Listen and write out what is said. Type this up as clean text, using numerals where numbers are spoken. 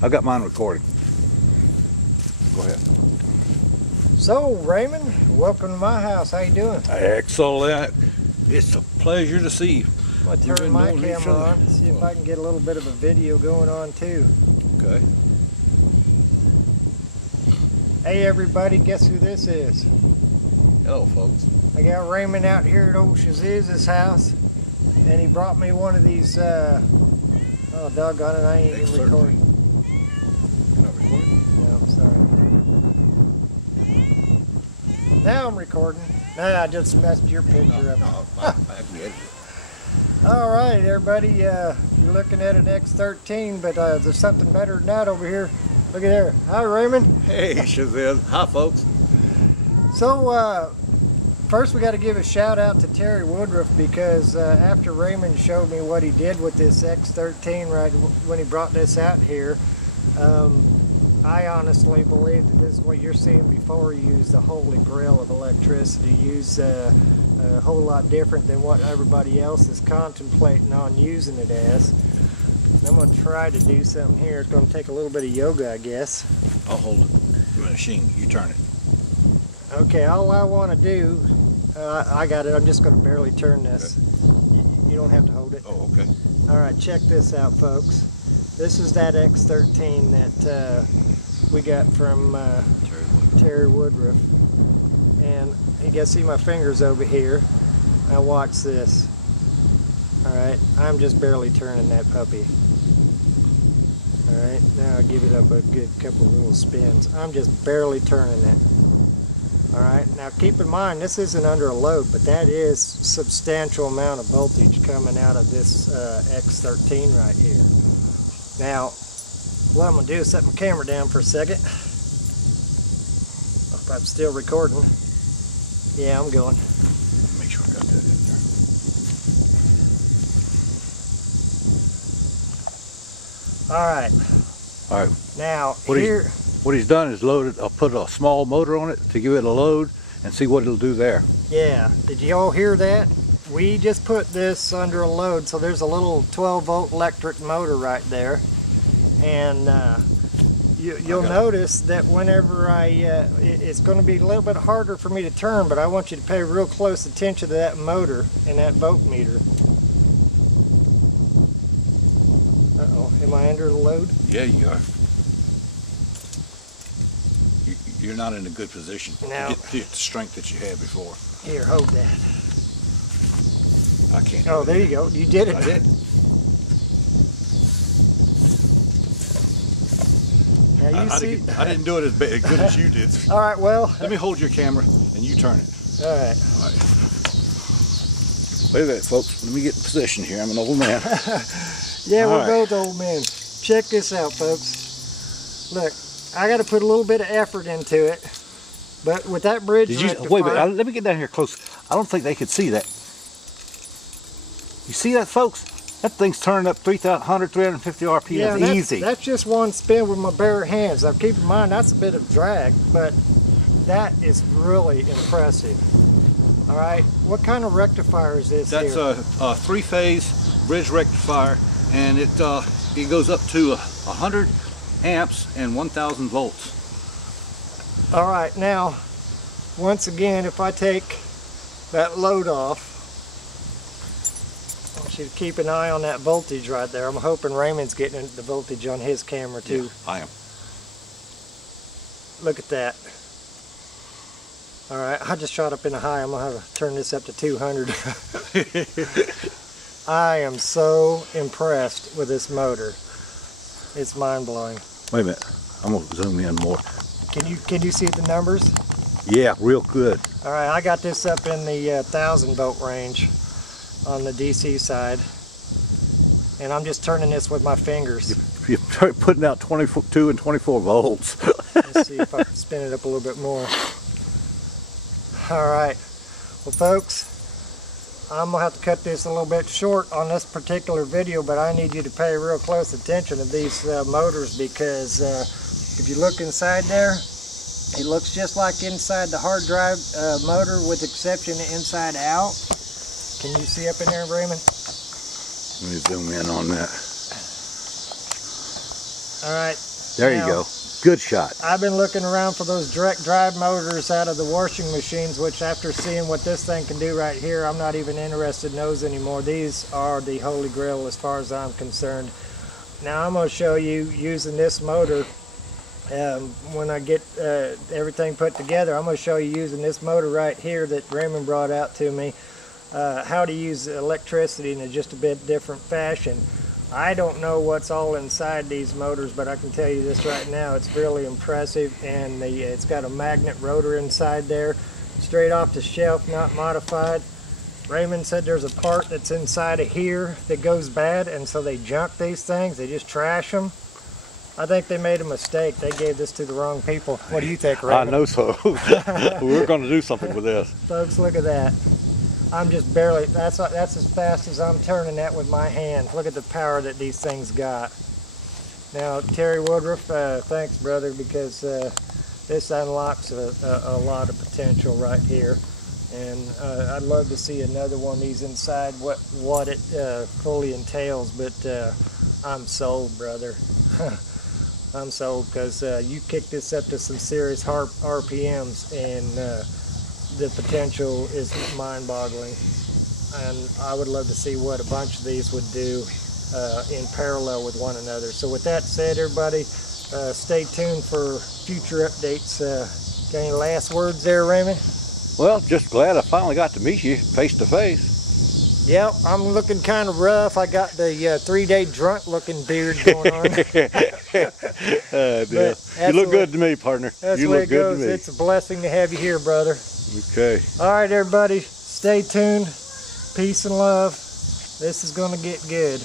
I've got mine recording. Go ahead. So, Raymond, welcome to my house. How you doing? Excellent. It's a pleasure to see you. I'm going to turn my camera on, see if I can get a little bit of a video going on too. Okay. Hey everybody, guess who this is? Hello, folks. I got Raymond out here at old Shaziz's house, and he brought me one of these, oh doggone it, I ain't even recording. You're not recording? No, I'm sorry. Now I'm recording. Nah, I just messed your picture up. No, I can edit it. All right, everybody, you're looking at an X13, but there's something better than that over here. Look at there. Hi, Raymond. Hey, Shaziz. Hi, folks. So, first we got to give a shout out to Terry Woodruff, because after Raymond showed me what he did with this X13 right when he brought this out here, I honestly believe that this is what you're seeing before you use the holy grail of electricity. Use a whole lot different than what everybody else is contemplating on using it as. I'm going to try to do something here. It's going to take a little bit of yoga, I guess. I'll hold it. The machine, you turn it. Okay, all I want to do, I got it. I'm just going to barely turn this. Okay. You don't have to hold it. Oh, okay. All right, check this out, folks. This is that X13 that we got from Terry Woodruff. And you can see my fingers over here. Now watch this. All right, I'm just barely turning that puppy. All right, now I'll give it up a good couple of little spins. I'm just barely turning it. All right, now keep in mind this isn't under a load, but that is substantial amount of voltage coming out of this X13 right here. Now, what I'm gonna do is set my camera down for a second. Hope I'm still recording. Yeah, I'm going. Make sure I got that in there. All right. All right. Now, what he's done is loaded. I'll put a small motor on it to give it a load and see what it'll do there. Yeah. Did you all hear that? We just put this under a load, so there's a little 12-volt electric motor right there, and you'll notice that whenever it's going to be a little bit harder for me to turn, but I want you to pay real close attention to that motor and that voltmeter. Uh-oh, am I under the load? Yeah, you are. You're not in a good position to get the strength that you had before. Here, hold that. I can't. Oh, there you go. You did it. I did. Now you see. I didn't do it as good as you did. All right, well. Let me hold your camera and you turn it. All right. All right. Wait a minute, folks. Let me get in position here. I'm an old man. Yeah, we're both old men. Check this out, folks. Look, I got to put a little bit of effort into it, but with that bridge rectifier... Wait a minute, let me get down here close. I don't think they could see that. You see that, folks? That thing's turning up 300, 350 RPMs, yeah, easy. That's just one spin with my bare hands. Now keep in mind, that's a bit of drag, but that is really impressive. All right, what kind of rectifier is this? That's a three-phase bridge rectifier, and it goes up to 100 amps and 1,000 volts. All right, now, once again, if I take that load off, I want you to keep an eye on that voltage right there. I'm hoping Raymond's getting the voltage on his camera too. Yeah, I am. Look at that. All right, I just shot up in a high. I'm gonna have to turn this up to 200. I am so impressed with this motor. It's mind-blowing. Wait a minute, I'm gonna zoom in more. Can you see the numbers? Yeah, real good. All right, I got this up in the 1,000 volt range on the DC side, and I'm just turning this with my fingers. You're putting out 22 and 24 volts. Let's see if I can spin it up a little bit more. All right, well folks, I'm gonna have to cut this a little bit short on this particular video, but I need you to pay real close attention to these motors, because if you look inside there, it looks just like inside the hard drive motor, with exception of inside out. Can you see up in there, Raymond? Let me zoom in on that. All right. There you Now, go. Good shot. I've been looking around for those direct drive motors out of the washing machines, which after seeing what this thing can do right here, I'm not even interested in those anymore. These are the holy grail as far as I'm concerned. Now I'm going to show you using this motor. When I get everything put together, I'm going to show you using this motor right here that Raymond brought out to me, how to use electricity in a just a bit different fashion. I don't know what's all inside these motors, but I can tell you this right now, it's really impressive, and it's got a magnet rotor inside there, straight off the shelf, not modified. Raymond said there's a part that's inside of here that goes bad, and so they junk these things, they just trash them. I think they made a mistake. They gave this to the wrong people. What do you think, Raymond? I know so. We're going to do something with this. Folks, look at that. I'm just barely, that's as fast as I'm turning that with my hand. Look at the power that these things got. Now, Terry Woodruff, thanks, brother, because this unlocks a lot of potential right here. And I'd love to see another one of these inside, what it fully entails, but I'm sold, brother. I'm sold, because you kick this up to some serious RPMs, and the potential is mind-boggling, and I would love to see what a bunch of these would do in parallel with one another. So with that said, everybody, stay tuned for future updates. Got any last words there, Raymond? Well, just glad I finally got to meet you face to face. Yep, I'm looking kind of rough. I got the 3-day drunk-looking beard going on. You look good to me, partner. That's you the way look it goes. good to me. It's a blessing to have you here, brother. Okay. All right, everybody, stay tuned. Peace and love. This is going to get good.